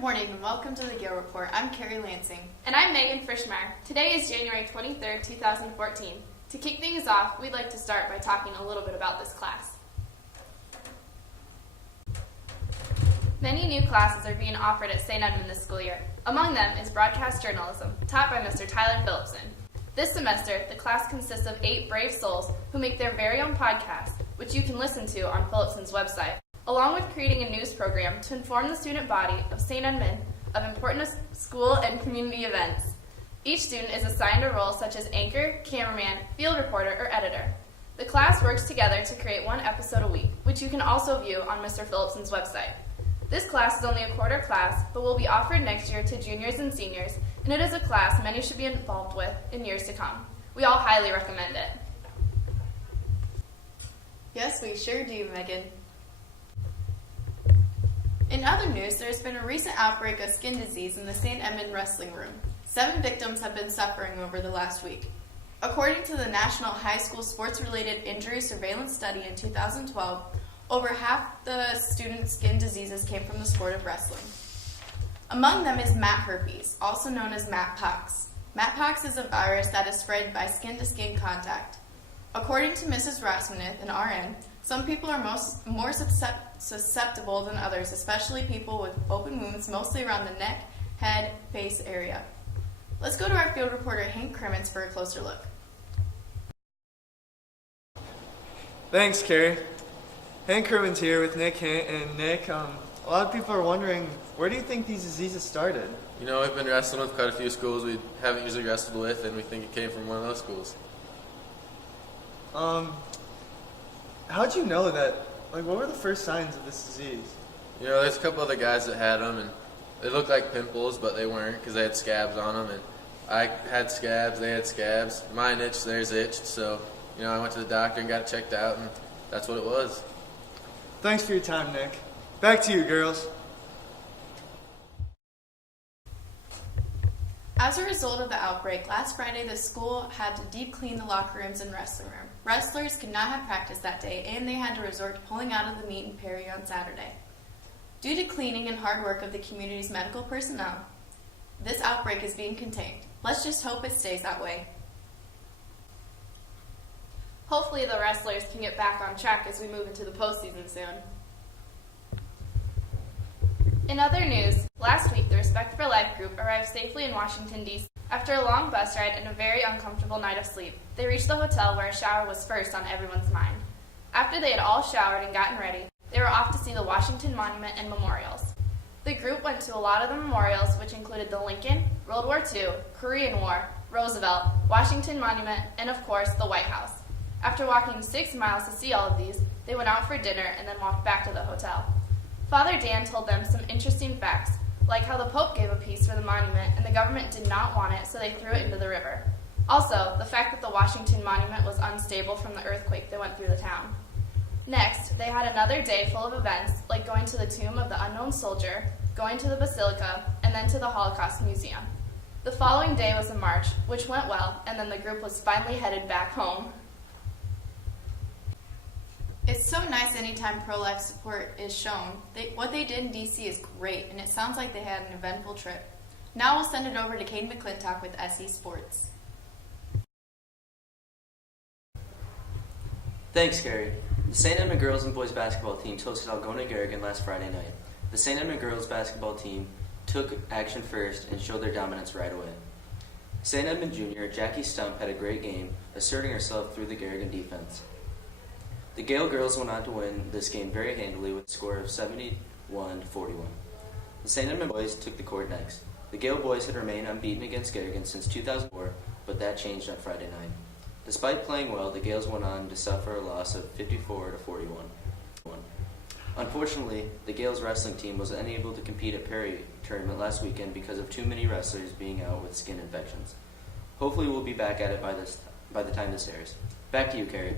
morning and welcome to the Gael Report. I'm Carrie Lansing. And I'm Megan Frischmeyer. Today is January 23rd, 2014. To kick things off, we'd like to start by talking a little bit about this class. Many new classes are being offered at St. Edmund this school year. Among them is broadcast journalism, taught by Mr. Tyler Phillipson. This semester, the class consists of 8 brave souls who make their very own podcast, which you can listen to on Phillipson's website, along with creating a news program to inform the student body of St. Edmund of important school and community events. Each student is assigned a role such as anchor, cameraman, field reporter, or editor. The class works together to create one episode a week, which you can also view on Mr. Phillipson's website. This class is only a quarter class, but will be offered next year to juniors and seniors, and it is a class many should be involved with in years to come. We all highly recommend it. Yes, we sure do, Megan. In other news, there has been a recent outbreak of skin disease in the St. Edmund Wrestling Room. 7 victims have been suffering over the last week. According to the National High School Sports-Related Injury Surveillance Study in 2012, over half the students' skin diseases came from the sport of wrestling. Among them is mat herpes, also known as mat pox. Mat pox is a virus that is spread by skin-to-skin contact. According to Mrs. Rasmussen, an RN, some people are more susceptible than others, especially people with open wounds, mostly around the neck, head, face area. Let's go to our field reporter, Hank Crimmins, for a closer look. Thanks, Carrie. Hank Crimmins here with Nick. And Nick, a lot of people are wondering, where do you think these diseases started? You know, we've been wrestling with quite a few schools we haven't usually wrestled with, and we think it came from one of those schools. How'd you know that? Like, what were the first signs of this disease? You know, there's a couple other guys that had them, and they looked like pimples, but they weren't because they had scabs on them. And I had scabs, they had scabs. Mine itched, theirs itched. So, you know, I went to the doctor and got it checked out, and that's what it was. Thanks for your time, Nick. Back to you, girls. As a result of the outbreak, last Friday the school had to deep clean the locker rooms and wrestling room. Wrestlers could not have practice that day, and they had to resort to pulling out of the meet in Perry on Saturday. Due to cleaning and hard work of the community's medical personnel, this outbreak is being contained. Let's just hope it stays that way. Hopefully the wrestlers can get back on track as we move into the postseason soon. In other news, last week the Respect for Life group arrived safely in Washington, D.C. After a long bus ride and a very uncomfortable night of sleep, they reached the hotel where a shower was first on everyone's mind. After they had all showered and gotten ready, they were off to see the Washington Monument and memorials. The group went to a lot of the memorials, which included the Lincoln, World War II, Korean War, Roosevelt, Washington Monument, and of course, the White House. After walking 6 miles to see all of these, they went out for dinner and then walked back to the hotel. Father Dan told them some interesting facts, like how the Pope gave a piece for the monument and the government did not want it, so they threw it into the river. Also, the fact that the Washington Monument was unstable from the earthquake that went through the town. Next, they had another day full of events, like going to the tomb of the unknown soldier, going to the Basilica, and then to the Holocaust Museum. The following day was a march, which went well, and then the group was finally headed back home. It's so nice anytime pro-life support is shown. What they did in D.C. is great, and it sounds like they had an eventful trip. Now we'll send it over to Kate McClintock with SE Sports. Thanks, Gary. The St. Edmund girls and boys basketball team hosted Algona-Garrigan last Friday night. The St. Edmund girls basketball team took action first and showed their dominance right away. St. Edmund junior Jackie Stump had a great game, asserting herself through the Garrigan defense. The Gael girls went on to win this game very handily with a score of 71-41. The St. Edmund boys took the court next. The Gael boys had remained unbeaten against Garrigan since 2004, but that changed on Friday night. Despite playing well, the Gaels went on to suffer a loss of 54-41. Unfortunately, the Gaels wrestling team was unable to compete at Perry tournament last weekend because of too many wrestlers being out with skin infections. Hopefully we'll be back at it by the time this airs. Back to you, Carrie.